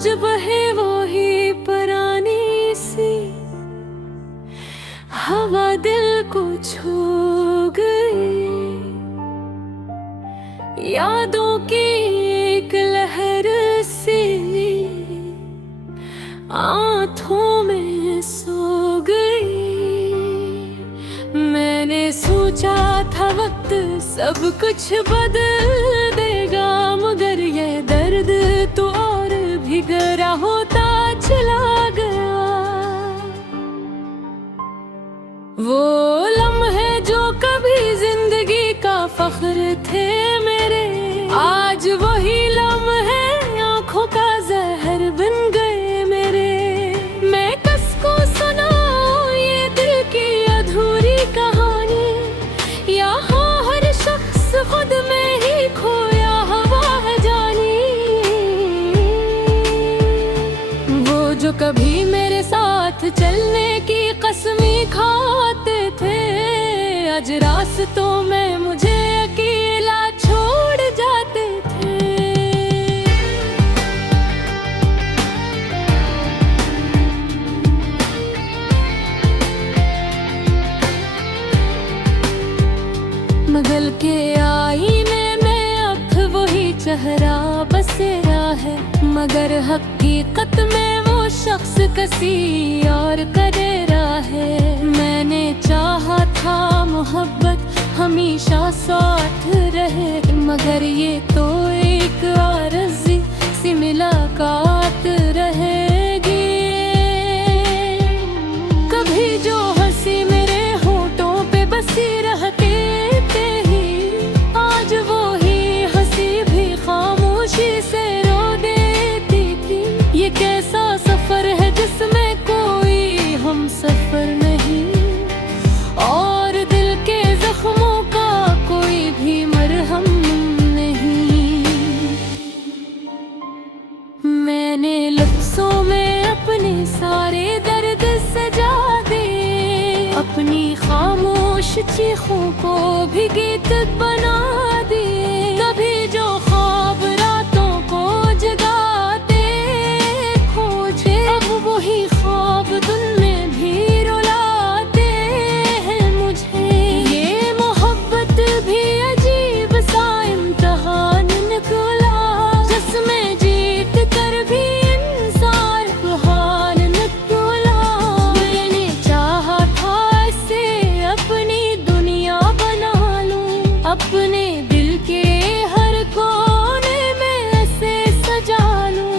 आज बहे वो ही पुरानी सी हवा दिल को छू गई। यादों की एक लहर सी आँखों में सो गई। मैंने सोचा था वक्त सब कुछ बदल देगा, मगर ये दर्द तो और भी गहरा होता चला गया। वो लम्हे जो कभी जिंदगी का फख्र थे मेरे, आज वही लम्हे आंखों का जहर बन गए मेरे। मैं किसको सुनाऊं ये दिल की अधूरी कहानी, यहाँ हर शख्स खुद में ही खोया हुआ है जानी। वो जो कभी मेरे साथ चलने की कसमी खाते थे, आज रास्तों में मुझे अकेला छोड़ जाते थे। मगल के आईने में अब वही चेहरा बसेरा है, मगर हकीकत में वो शख्स किसी और करेरा है। मैंने चाहा था मोहब्बत हमेशा साथ रहे, मगर ये तो एक आरज़ी सी मुलाकात रहेगी। कभी जो हंसी मेरे होठों पे बसी रहते थे ही, आज वो ही हंसी भी खामोशी से रो देती थी। ये कैसा सफर है जिसमें कोई हम सफर नहीं, और दिल के जख्मों का कोई भी मरहम नहीं। मैंने लफ्ज़ों में अपने सारे दर्द सजा दे, अपनी खामोश चीखों को भी गीत बना दे। कभी जो ख्वाब रातों को जगाते खोजे, अब वही ख्वाब दिन में भी रुलाते हैं मुझे। ये मोहब्बत भी अजीब सा इम्तिहान निकला, जिसमें जीत कर भी इंसान बहान निकला। मैंने चाहा था इसे अपनी दुनिया बना लूं, अपने दिल के हर कोने में ऐसे सजा लूं,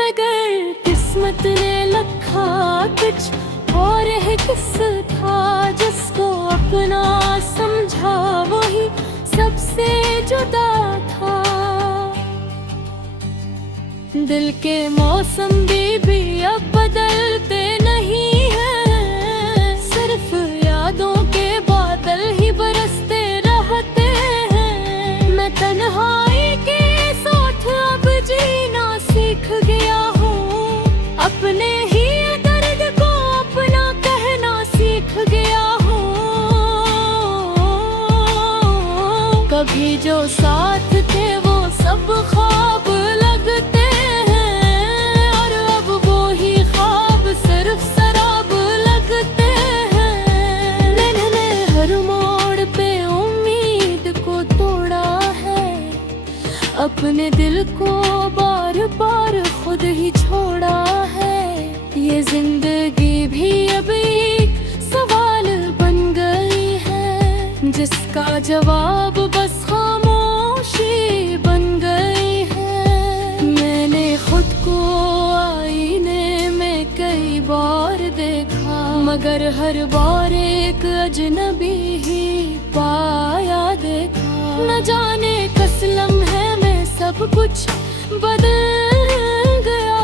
मगर किस्मत ने लिखा कुछ और है। किस था जिसको अपना समझा वही सबसे जुदा था। दिल के मौसम भी अब बदलते नहीं हैं, सिर्फ यादों के बादल ही बरसते रहते हैं। मैं तन्हाई के साथ अब जीना सीख गया हूँ, अपने ही दर्द को अपना कहना सीख गया हूँ। कभी जो साथ थे वो सब ख्वाब लगते हैं, और अब वो ही ख्वाब सिर्फ शराब लगते हैं। मैंने हर मोड़ पे उम्मीद को तोड़ा है, अपने दिल को बार बार खुद ही छोड़ा है। ये जिंदगी भी अब एक सवाल बन गई है, जिसका जवाब बस खामोशी बन गई है। मैंने खुद को आईने में कई बार देखा, मगर हर बार एक अजनबी ही पाया देखा। न जाने किस लम्हे में सब कुछ बदल गया,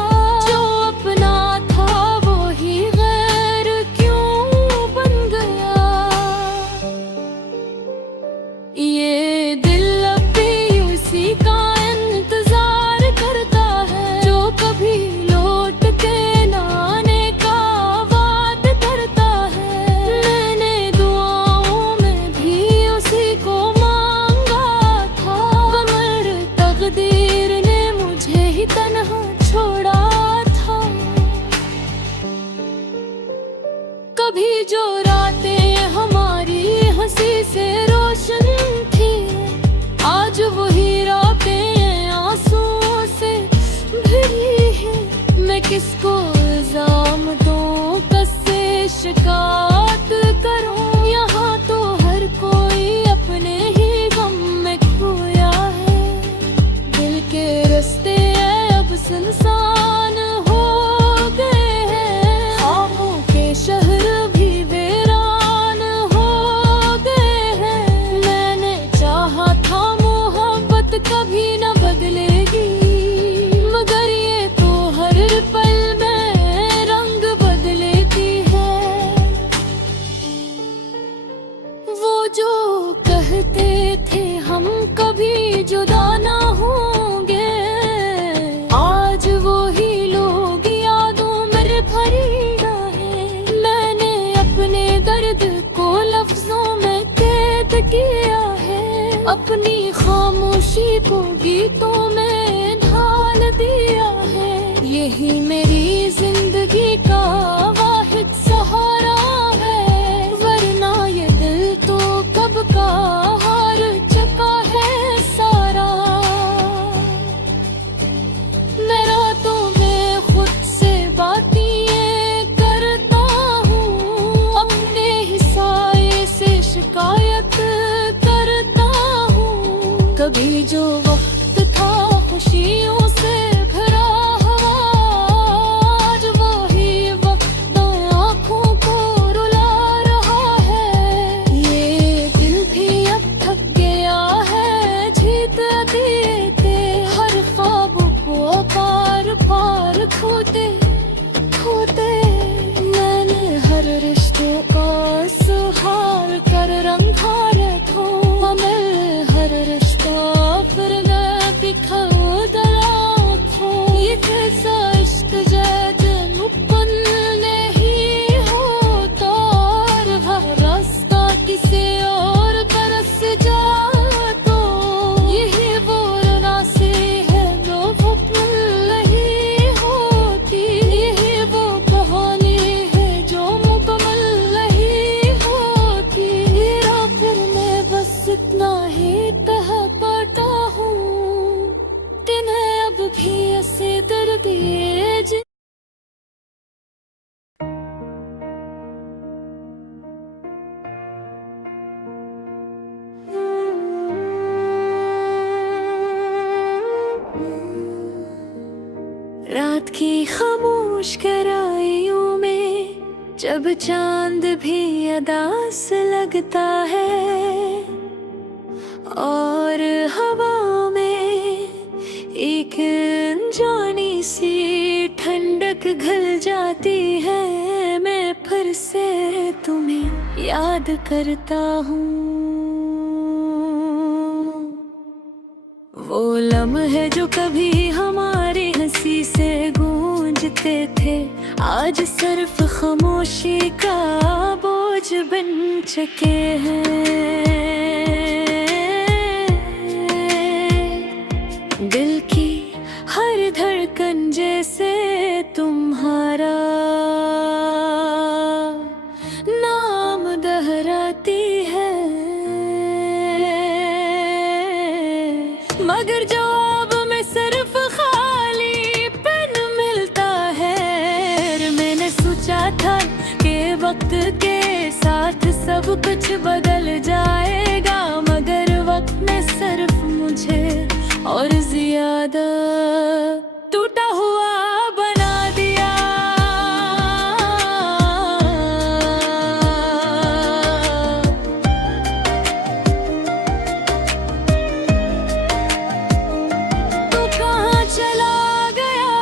जो अपना था वो ही गैर क्यों बन गया। ये दिल अब भी उसी का इंतजार करता है, जो कभी लौट के न आने का वादा करता है। मैंने दुआओं में भी उसी को मांगा था, मगर तकदीर कभी जो रातें हमारी हंसी से रोशन थी, आज वही रातें आंसुओं से भरी है। मैं किसको इल्जाम दूं, किससे शिकायत करूं, यहाँ तो हर कोई अपने ही गम में खोया है। दिल के रास्ते अब सुनसान हो गए हैं, ख्वाबों के शहर भी वीरान हो गए हैं। मैंने चाहा था मोहब्बत कभी न बदलेगी, मगर ये तो हर पल में रंग बदलेती है। वो जो कहते थे हम कभी जुदा ना होंगे, आज वो ही लोग यादों में भरी है। मैंने अपने दर्द को लफ्जों में कैद किया है, अपनी खामोशी को गीतों में ढाल दिया है। यही मेरी जिंदगी का वाहिद सहारा है, वरना ये दिल तो कब का हार चुका है सारा। मैं रातों में खुद से बातें करता हूँ, अपने ही साये से शिकायत करता हूँ। कभी जो वक्त था खुशियों से भरा हुआ, आज वही वक्त आँखों को रुला रहा है। ये दिल भी अब थक गया है जीते जीते, हर ख्वाब को पार पार खोते खोते। मैंने हर रिश्ते को सुहार कर रंगा रखो, मैं हर रिश्ता फिर मैं बिखर दलाखो। ये कैसा इश्क जैसे मुकम्मल नहीं होता, और हर रास्ता किसी और बरस जाए तो यही वो रास्ते है जो मुकम्मल नहीं होती। यही वो कहानी है जो मुकम्मल नहीं होती। मेरा फिर मैं बस इतना ही तह पाता हूँ, तिन्हें अब भी ऐसे दर्द ये जी। रात की खामोश गहराइयों में जब चांद भी अदास लगता है, और हवा में एक अनजानी सी ठंडक घुल जाती है। मैं फिर से तुम्हें याद करता हूँ, वो लम्हे जो कभी हमारी हंसी से गूंजते थे, आज सिर्फ खामोशी का बोझ बन चुके हैं। दिल की हर धड़कन जैसे तुम्हारा नाम दोहराती है, मगर जवाब में सिर्फ खाली पेन मिलता है। मैंने सोचा था कि वक्त के साथ सब कुछ बदल जाएगा, मगर वक्त ने सिर्फ मुझे और ज्यादा टूटा हुआ बना दिया। तू कहाँ चला गया,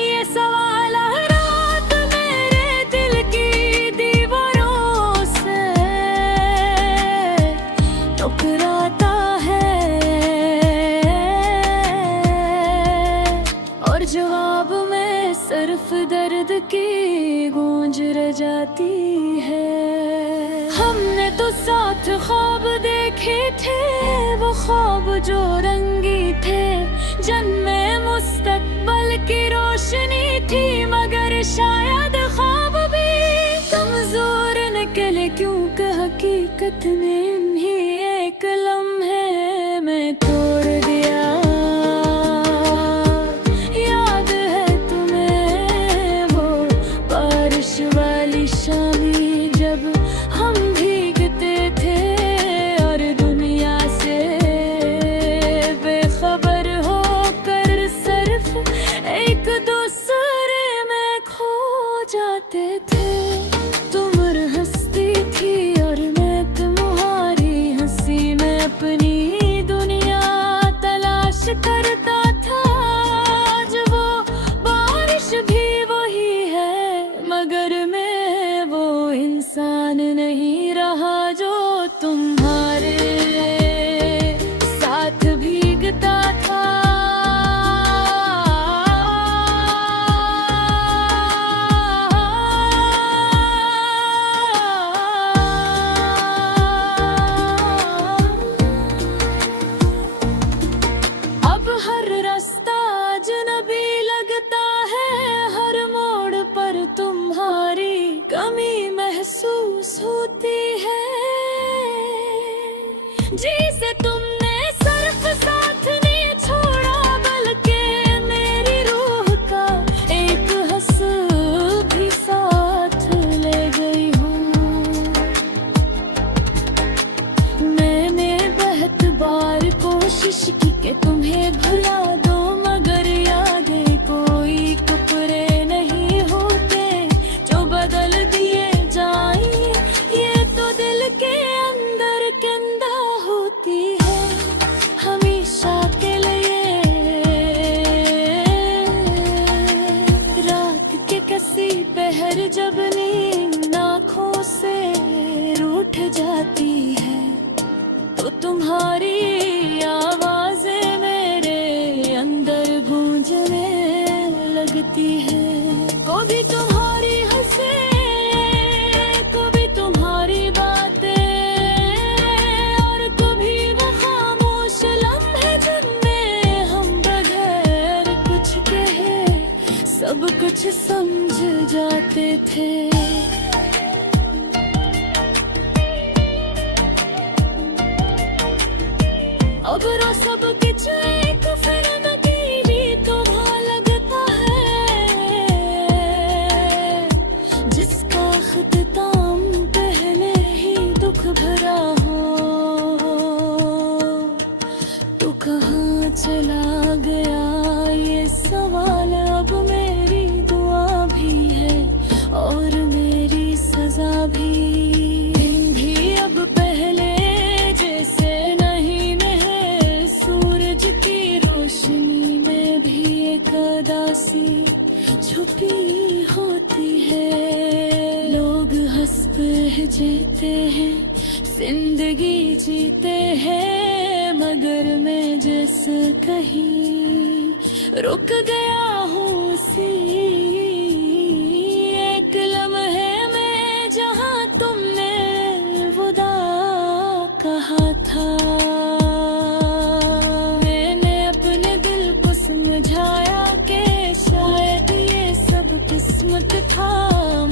ये सवाल हर रात मेरे दिल की दीवारों से टकराता है, और जवाब में सिर्फ दर्द की गूंज रह जाती है। हमने तो साथ ख्वाब देखे थे, वो ख्वाब जो रंगी थे, जन्मे मुस्तकबल की रोशनी थी। इतने ही एक लम्हे में तोड़ दिया। याद है तुम्हें वो बारिश वाली शामी जब हम भीगते थे और दुनिया से बेखबर होकर सिर्फ एक दूसरे में खो जाते थे। तुम हंसती थी और मैं तुम्हारी हंसी में अपनी दुनिया तलाश करता था। आज वो बारिश भी वही है मगर मैं वो इंसान नहीं रहा जो तुम्हारे साथ भीगता था। अब हर रास्ता अजनबी लगता है, हर मोड़ पर तुम्हारी कमी महसूस होती है। जिसे तुमने सिर्फ साथ नहीं छोड़ा बल्कि मेरी रूह का एक हंस भी साथ ले गई हूँ। मैंने बहुत बार कोशिश की कि तुम्हें भुला दो मगर यादें कोई टुकड़े नहीं होते जो बदल दिए जाएं। ये तो दिल के अंदर कंधा होती है हमेशा के लिए। रात के किसी पहर जब नींद आँखों से रूठ जाती है तो तुम्हारी आवाज़ें मेरे अंदर गूंजने लगती है। कभी तुम्हारी हंसी, कभी तुम्हारी बातें और कभी वो खामोश लम्हे जिनमें हम बगैर कुछ कहे सब कुछ समझ जाते थे। अब रो सब कुछ एक फिल्म की भी तुम्हें लगता है जिसका ख्तिताम पहले ही दुख भरा हो। तो कहाँ चला गया ये सवाल अब मेरी दुआ भी है और मेरी सजा भी। दिन भी अब पहले जैसे नहीं में सूरज की रोशनी में भी एक उदासी छुपी होती है। लोग हंस पे जीते हैं जिंदगी जीते हैं मगर मैं जैसे कहीं रुक गया हूँ उसी एक लम्हे में जहाँ तुमने विदा कहा था। मैंने अपने दिल को समझाया कि शायद ये सब किस्मत था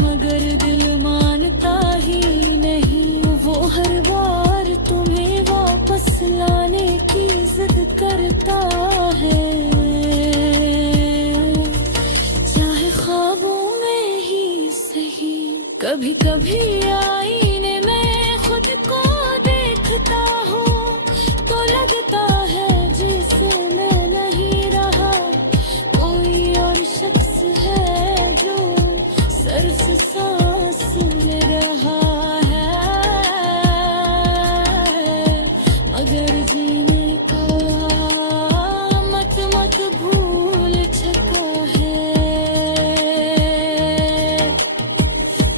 मगर दिल मानता ही नहीं। वो हर बार तुम्हें वापस लाने की जिद करता है चाहे ख्वाबों में ही सही। कभी कभी आईने में खुद को देखता हूँ तो लगता है जैसे मैं नहीं रहा, कोई और शख्स है जो सर से सांस ले रहा है मगर जीने का मत भूल चुका है।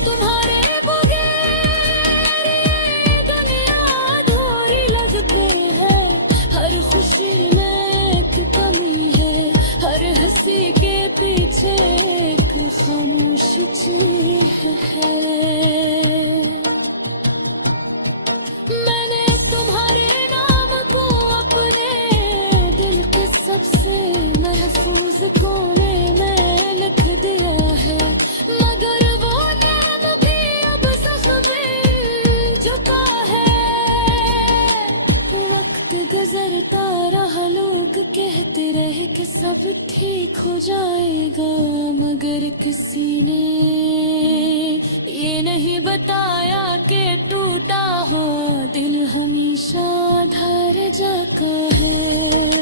तुम्हारे बगैर ये दुनिया अधूरी लगती है। हर खुशी में एक कमी है, हर हंसी के पीछे एक खामोश चीख है। मैंने तुम्हारे नाम को अपने दिल के सबसे महफूज कोने में लिख दिया है मगर वो नाम भी अब जख्म में झुका है। कि सब ठीक हो जाएगा, मगर किसी ने ये नहीं बताया कि टूटा हुआ दिल हमेशा ढार जाता है।